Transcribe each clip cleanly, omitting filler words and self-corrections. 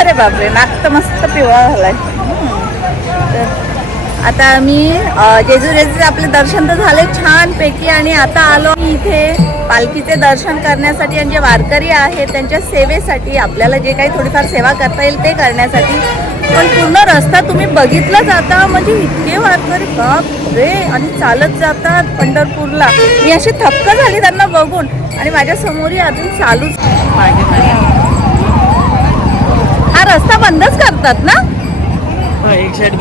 अरे बापरे, नाक तर मस्त पिवळा झालाय. तर आता आम्ही जेजुरीचे आपले दर्शन तर झाले छानपैकी आणि आता आलो इथे पालखीचे दर्शन करण्यासाठी आणि जे वारकरी आहेत त्यांच्या सेवेसाठी, आपल्याला जे काही थोडीफार सेवा करता येईल ते करण्यासाठी. पण पूर्ण रस्ता तुम्ही बघितला जाता म्हणजे इतके वारकरी बाप रे, आणि चालत जातात पंढरपूरला. मी अशी थक्क झाली त्यांना बघून. आणि माझ्या समोरही अजून चालूच मागे. हा रस्ता बंदच करतात ना,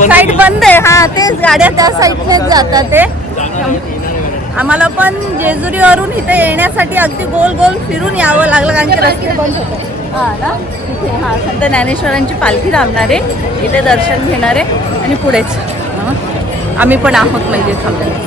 साईड बंद आहे. हा तेच, गाड्या त्या साईडनेच जातात. ते आम्हाला पण जेजुरीवरून इथे येण्यासाठी अगदी गोल गोल फिरून यावं लागलं कारण की रस्ते बंद होते. हा ना, इथे हा संत ज्ञानेश्वरांची पालखी थांबणार आहे, इथे दर्शन घेणार आहे आणि पुढेच आम्ही पण आहोत म्हणजे थांबले.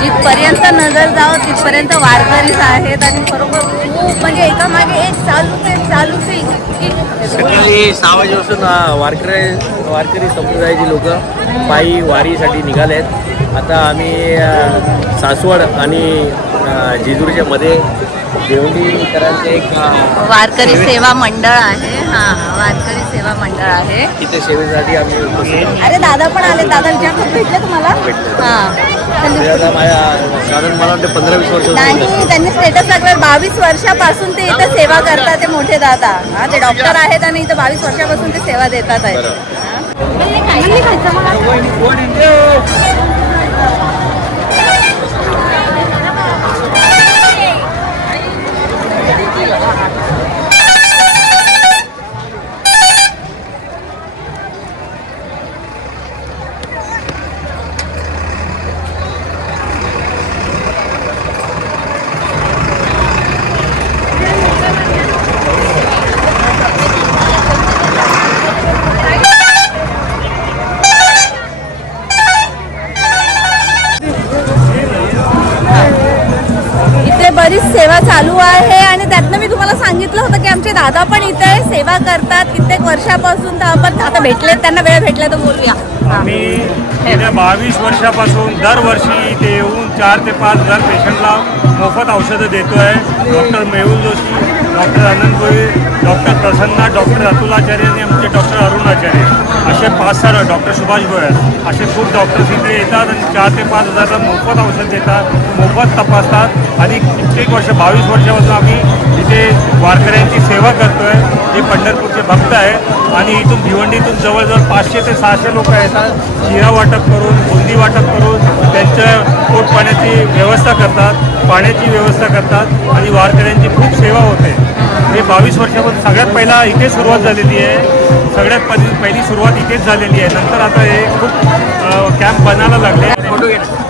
जिथपर्यंत नजर जावं तिथपर्यंत वारकरीच आहेत आणि बरोबर खूप म्हणजे एकामागे एक चालूच आहे. सकाळी 6 वाजेपासून वारकरी संप्रदायाची लोक पायी वारीसाठी निघाले आहेत. आता आम्ही सासवड आणि जेजुरीच्या मध्ये देवणीकरांचे एक वारकरी सेवा मंडळ आहे. हा, वारकरी सेवा मंडळ आहे. तिथे सेवेसाठी आम्ही. अरे दादा पण आले. दादा विचारतात भेटले तुम्हाला? हा, साधारण मला वाटतं 15-20 वर्ष नाही, त्यांनी स्टेटस लागलं 22 वर्षापासून ते इथं सेवा करतात. ते मोठे दादा, हा, ते डॉक्टर आहेत आणि इथं 22 वर्षापासून ते सेवा देतात आहेत. बरीच सेवा चालू आहे आणि त्यातनं मी तुम्हाला सांगितलं बघितलं होतं की आमचे दादा पण इथे सेवा करतात कित्येक वर्षापासून. तर आपण आता भेटले, त्यांना वेळ भेटला तर बोलूया. आम्ही गेल्या 22 वर्षापासून दरवर्षी इथे येऊन 4 ते 5 हजार पेशंटला मोफत औषधं देतो आहे. डॉक्टर मेहुल जोशी, डॉक्टर आनंद भोये, डॉक्टर प्रसन्ना, डॉक्टर अतुल आचार्य आणि आमचे डॉक्टर अरुण आचार्य असे 5-6 डॉक्टर सुभाष गोयल असे खूप डॉक्टर्स इथे येतात आणि 4 ते 5 हजारला मोफत औषध देतात, मोफत तपासतात. आणि कित्येक वर्ष 22 वर्षापासून आम्ही इथे वारकऱ्यांची सेवा करतो आहे. जे पंढरपूरचे भक्त आहेत आणि इथून भिवंडीतून जवळजवळ 500 ते 600 लोक येतात. शिरा वाटप करून, बुंदी वाटप करून त्यांच्या पोट पाण्याची व्यवस्था करतात, पाण्याची व्यवस्था करतात आणि वारकऱ्यांची खूप सेवा होते. हे 22 वर्षापासून सगळ्यात पहिला इथे सुरुवात झालेली आहे. सगळ्यात पहिली सुरुवात इथेच झालेली आहे. नंतर आता हे खूप कॅम्प बनायला लागले.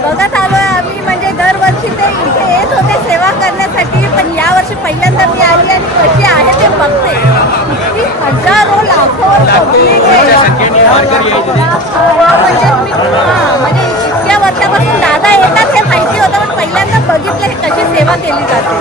बघत आलोय आम्ही, म्हणजे दरवर्षी ते इथे येत होते सेवा करण्यासाठी, पण यावर्षी पहिल्यांदा मी आली आणि कशी आहे ते बघते. किती हजारो लाखो public आहे. म्हणजे इतक्या वर्षापासून दादा येतात हे माहिती होतं, पण पहिल्यांदा बघितलं की कशी सेवा केली जाते.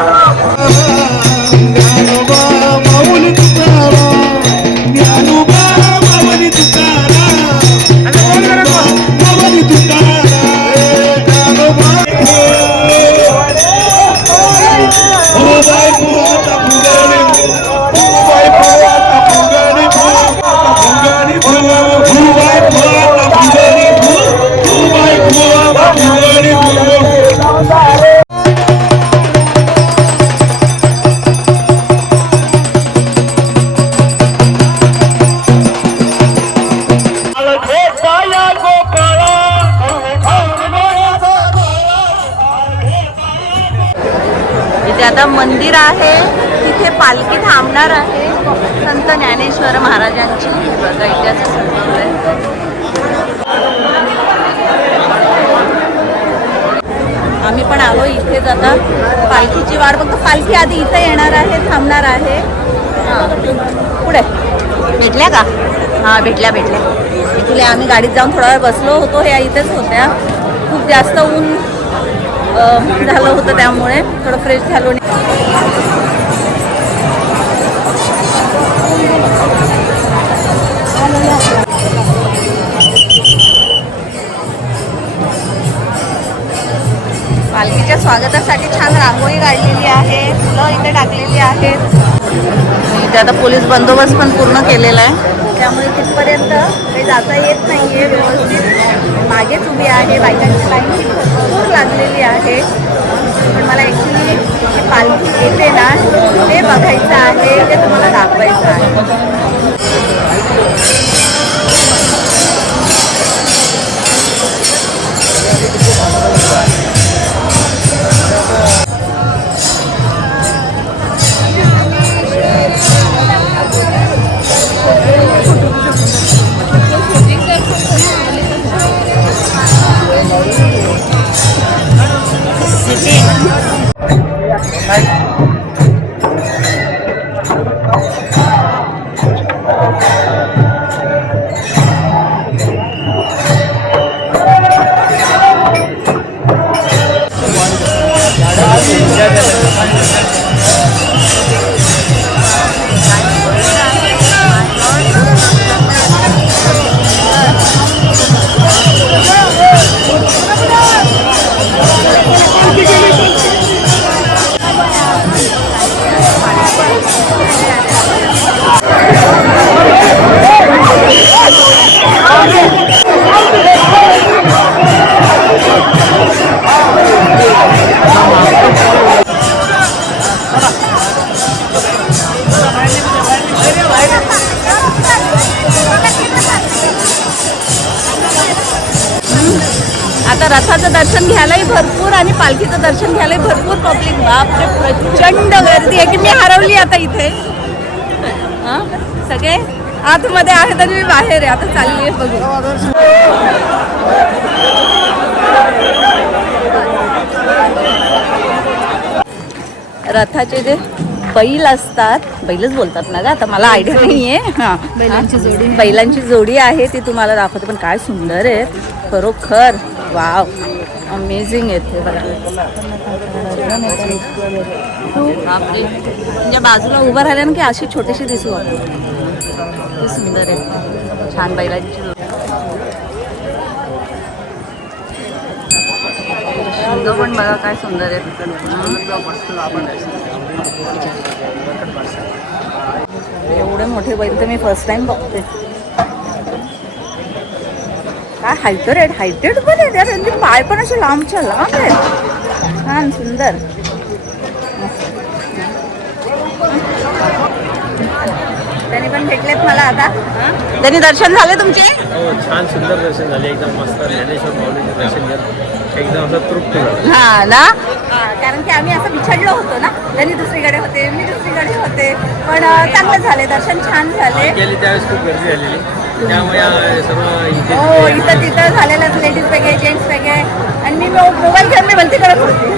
इथे आता मंदिर आहे, तिथे पालखी थांबणार आहे संत ज्ञानेश्वर महाराजांची. हे बघा इथे असं सजवलंय. आम्ही पण आलो इथेच आता पालखीची वाट बघतो. पालखी आधी इथे येणार आहे, थांबणार आहे. हां पुढे भेटल्या का? हां भेटल्या. इथले आम्ही गाडीत जाऊन थोडा वेळ बसलो होतो. ह्या इथेच होत्या. खूप जास्त ऊन झालं होतं त्यामुळे थोडं फ्रेश झालो. पालखीच्या स्वागतासाठी छान रांगोळी काढलेली आहे, फुलं इथे टाकलेली आहेत. इथे आता पोलीस बंदोबस्त पण पूर्ण केलेला आहे, त्यामुळे तिथपर्यंत काही जाता येत नाही आहे व्यवस्थित. मागेच उभी आहे, बायकांची लाईन भरपूर लागलेली आहे. पण मला ॲक्च्युली पालखी येते ना ते बघायचं आहे, ते तुम्हाला दाखवायचं आहे. आता रथाचं दर्शन घ्यायलाही भरपूर आणि पालखीचं दर्शन घ्यायलाही भरपूर पब्लिक. बापरे प्रचंड गर्दी आहे की मी हरवली आता इथे. हां सगळे आतमध्ये आहेत आणि मी बाहेर आहे. आता चालली आहे बघू. रथाचे जे बैल असतात, बैलच बोलतात ना ग, आता मला आयडिया नाहीये. हा, बैलांची जोडी आहे ती तुम्हाला दाखवते. पण काय सुंदर आहे खरोखर. वाव, अमेझिंग आहेत हे बघा. बापरे, म्हणजे बाजूला उभं राहिलं की अशी छोटीशी दिसू आपण. किती सुंदर आहे, छान बैलांची जोडी. शिंग पण बघा काय सुंदर आहे. एवढे मोठे बैल तर मी फर्स्ट टाइम बघते. काय हायटेड पण आहे, त्यांचे पाय पण असे लांबच्या लांब आहेत. छान सुंदर. त्यांनी पण भेटलेत मला आता. त्यांनी दर्शन झाले तुमचे? हो, छान सुंदर दर्शन झाले, एकदम मस्त. ज्ञानेश्वर माऊलीचे दर्शन झालं, एकदम असं तृप्त झालं. हा ना, कारण की आम्ही असं बिछडलो होतो ना, त्यांनी दुसरीकडे होते, मी दुसरीकडे होते, पण चांगलं झाले, दर्शन छान झाले. गेली त्यावेळेस खूप गर्दी झालेली, त्यामुळे सर्व हो, इथं तिथं झालेलं, लेडीज वेगळे, जेंट्स वेगळे, आणि मी मोबाईल घेऊन मी भलती करत होती.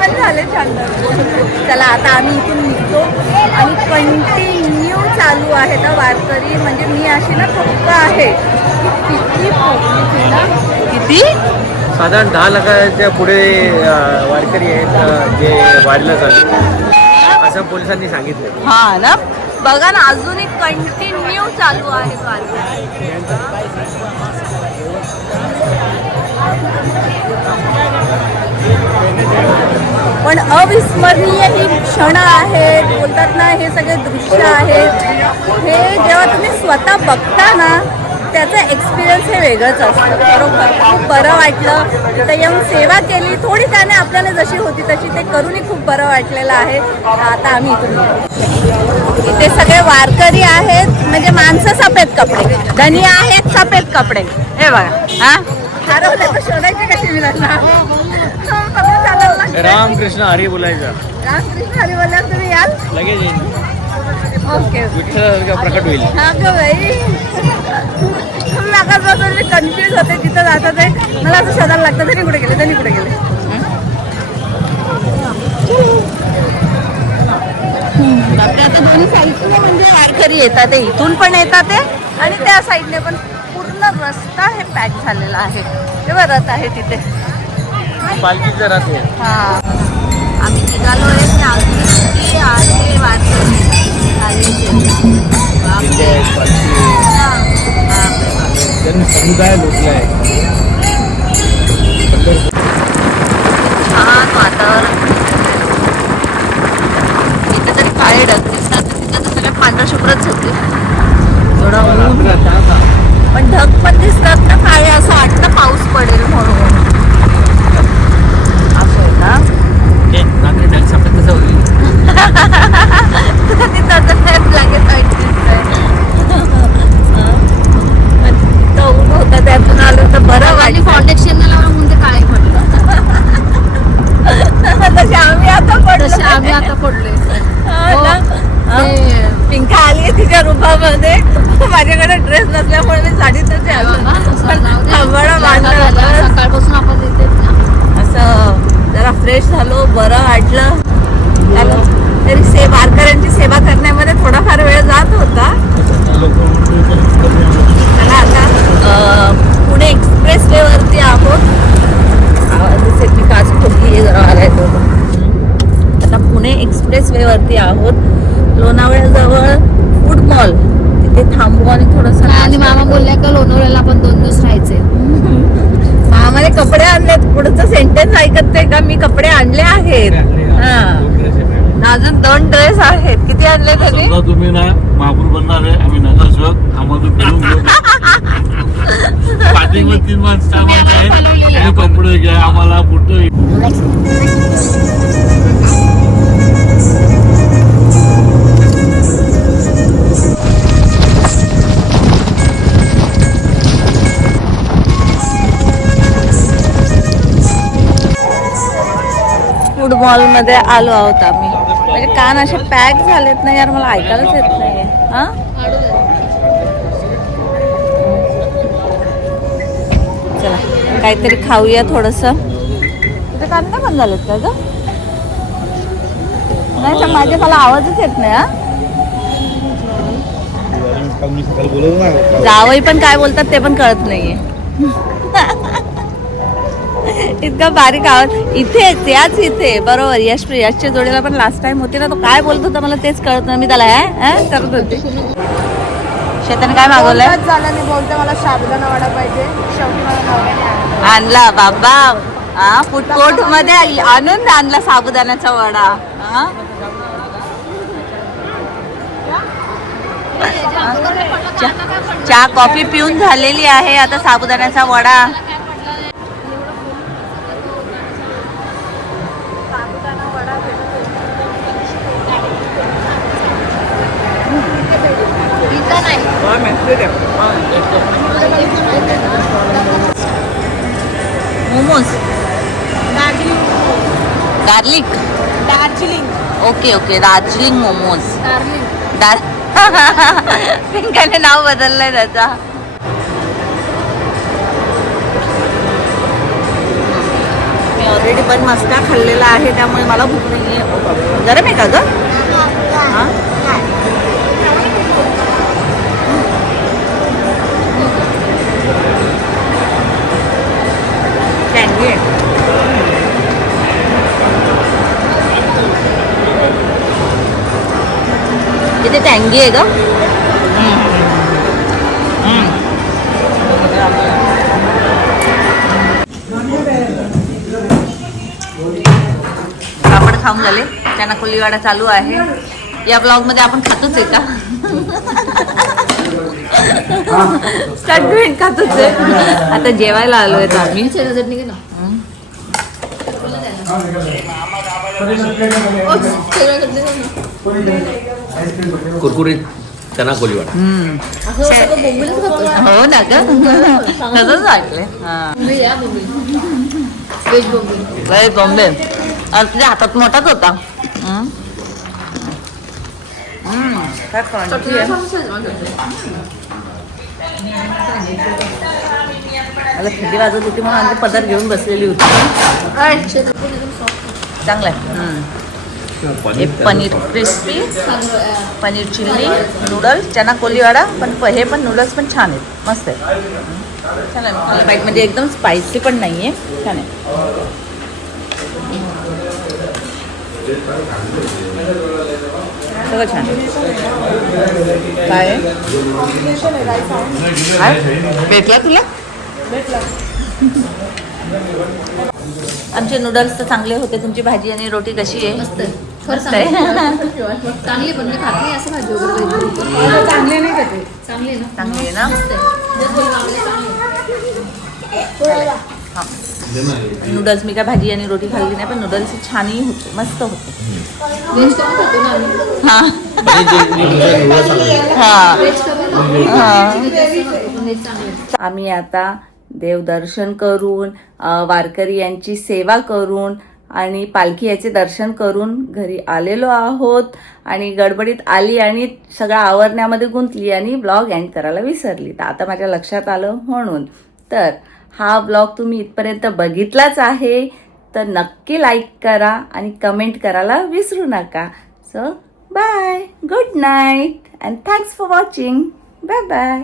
पण झाले छान दर्शन. चला आता आम्ही इथून निघतो आणि कंटिन्यू चालू आहे तर वारकरी. म्हणजे मी अशी ना फक्त आहे किती किती साधारण 10 लाखाच्या पुढे वारकरी आहेत जे वारीला जातात, असं पोलिसांनी सांगितलं. हा ना, बघा ना, अजूनही कंटिन्यू चालू आहे वारकरी. पण अविस्मरणीय ही क्षण आहेत, बोलतात ना, हे सगळे दृश्य आहेत. हे जेव्हा तुम्ही स्वतः बघता ना, त्याचा एक्सपिरियन्स हे वेगळंच असतं. बरोबर, खूप बरं वाटलं. तिथं येऊन सेवा केली थोडी, त्याने आपल्याला जशी होती तशी ते करूनही खूप बरं वाटलेलं आहे. आता आम्ही इथून इथे सगळे वारकरी आहेत, म्हणजे माणसं सफेद कपडे, धनी आहेत सफेद कपडे. हे बघा, हा हरवले तर शोधायचे कशी मिळाला. रामकृष्ण हरी बोलायचं, रामकृष्ण हरी बोलल्यावर तुम्ही याल लगेच येईल. ओके, विठ्ठल प्रकट होईल. हा ग बाई, नका मी कन्फ्युज होते तिथं जातात आहे. मला असं शोधायला लागतं, त्यांनी कुठे गेले, त्यांनी कुठे गेले. बापरे, आता दोन्ही साईडने म्हणजे वारकरी येतात, ते इथून पण येतात ते, आणि त्या साईडने पण. पूर्ण रस्ता हे पॅक झालेला आहे. तेव्हा रथ आहे तिथे, पालखीचं रथ आहे. हा, आम्ही निघालो आहे. अजून आहे वारकरी समुदाय लोटला आहे. छान वातावरण. इथे तरी काळे ढग दिसतात, तिथे तर सगळे पांढरा शुभ्रच होते. थोडा ऊन होता, पण ढग पण दिसतात ना काळे, असं वाटतं पाऊस पडेल म्हणून. असं आहे का? रात्री ढग सफेद कसं होईल? ऊन होतं, त्यातून आलं तर बरं वाटलं. फाउंडेशन म्हणून ते काळे पडलं. तसे आम्ही आता पडलो. आम्ही आता पडलोय. पिंका आली तिच्या रूपामध्ये. माझ्याकडे ड्रेस नसल्यामुळे मी साडीतच आहे. सकाळपासून आपण येते ना, असं जरा फ्रेश झालो, बरं वाटलं. तरी वारकऱ्यांची सेवा करण्यामध्ये थोडाफार वेळ जात होता. चला आता पुणे एक्सप्रेस वे वरती आहोत. जसे की काच खोकी जरा आलाय तो. आता पुणे एक्सप्रेस वे वरती आहोत. लोणावळ्याजवळ फूड मॉल, तिथे थांबू आणि थोडंसं. आणि मामा बोलल्या का लोणावळ्याला आपण 2 दिवस राहायचे. मामाने कपडे आणलेत. पुढचं सेंटेन्स ऐकत नाही का? मी कपडे आणले आहेत. हा, अजून 2 ड्रेस आहेत. किती आणले त्यांनी? तुम्ही ना महापूर बनणार आहे, आम्ही नगरसेवक आम्हाला फिरून घेऊ. पाठीवर 3 माणसं सामान आहे आणि कपडे घ्या आम्हाला बुट. फूड मॉल मध्ये आलो आहोत आम्ही. म्हणजे कान असे पॅक झालेत ना यार, मला ऐकायलाच येत नाहीये. हा, चला काहीतरी खाऊया थोडस. तिथे कांदा पण झालेत का ग? नाही तर माझे मला आवाजच येत नाही हा. जावई पण काय बोलतात ते पण कळत नाहीये. इतका बारीक आवाज इथेच याच इथे बरोबर. यशच्या जोडीला पण लास्ट टाइम होती ना, तो काय बोलत होता मला तेच कळत नाही. मी त्याला करत होते. शेताने काय मागवलंय? झालं नाही बोलते मला साबुदाणा वडा पाहिजे. शेवटी मला नवऱ्याने आणला बाबा. हा फूड कोर्ट मध्ये आणून आणला साबुदाण्याचा वडा. हा चहा कॉफी पिऊन झालेली आहे, आता साबुदाण्याचा vada. Momos garlic Darjeeling okay okay Darjeeling momos. Darling पिंकाने नाव बदललंय त्याचा. मी ऑलरेडी पण मस्का खाल्लेला आहे त्यामुळे मला भूक नाही आहे. गरम आहे का ग? हा कॅन्डी आहे. किती टँगी आहे ग. पापड खाऊन झाले. त्यांना कोल्लीवाडा चालू आहे. या ब्लॉग मध्ये आपण खातोच आहे का? सगळे खातोच आहे. आता जेवायला आलोय आम्ही. चटणी घे ना. कुरकुरीत चना कोलीवाडा. असं सगळं बोंबीलच खातो. हो ना ग. तसंच वाटले. बोंबील या बोंबील. व्हेज बोंबील. बॉम्बे तुझ्या हातात मोठाच होता. काय crunchy आहे. मला थंडी वाजत होती म्हणून आमचे पदार्थ घेऊन बसलेली होती. चांगलं आहे. हे paneer crispy, paneer chilli, noodles, chana Koliwada. पण हे पण नूडल्स पण छान आहेत, मस्त आहे. छान आहे. मला बाईट म्हणजे एकदम स्पायसी पण नाही आहे, छान आहे. सगळं छान आहे. काय आहे? भेटला तुला? आमचे नूडल्स तर चांगले होते. तुमची भाजी आणि रोटी कशी आहे? मस्त आहे. खरं मस्त आहे. चांगली पण मी खात नाही असं भाजी वगैरे. चांगले नाही का ते? चांगली आहे ना. चांगली आहे ना? मस्त आहे. जर कोणी मागले चांगली आहे. नूडल्स मी काय भाजी आणि रोटी खाल्ली नाही, पण नूडल्स छानही होते, मस्त होते. व्हेज करून खातो ना आम्ही. हा हा व्हेज करून खातो. हा. पण व्हेज चांगली आहे. आम्ही आता देवदर्शन करून वारकरी यांची सेवा करून आणि पालखी याचे दर्शन करून घरी आलेलो आहोत. आणि गडबडीत आली आणि सगळं आवरण्यामध्ये गुंतली आणि ब्लॉग एंड करायला विसरली. तर आता माझ्या लक्षात आलं म्हणून. तर हा ब्लॉग तुम्ही इथपर्यंत बघितलाच आहे तर नक्की लाईक करा आणि कमेंट करायला विसरू नका. So bye, good night and thanks for watching. Bye bye.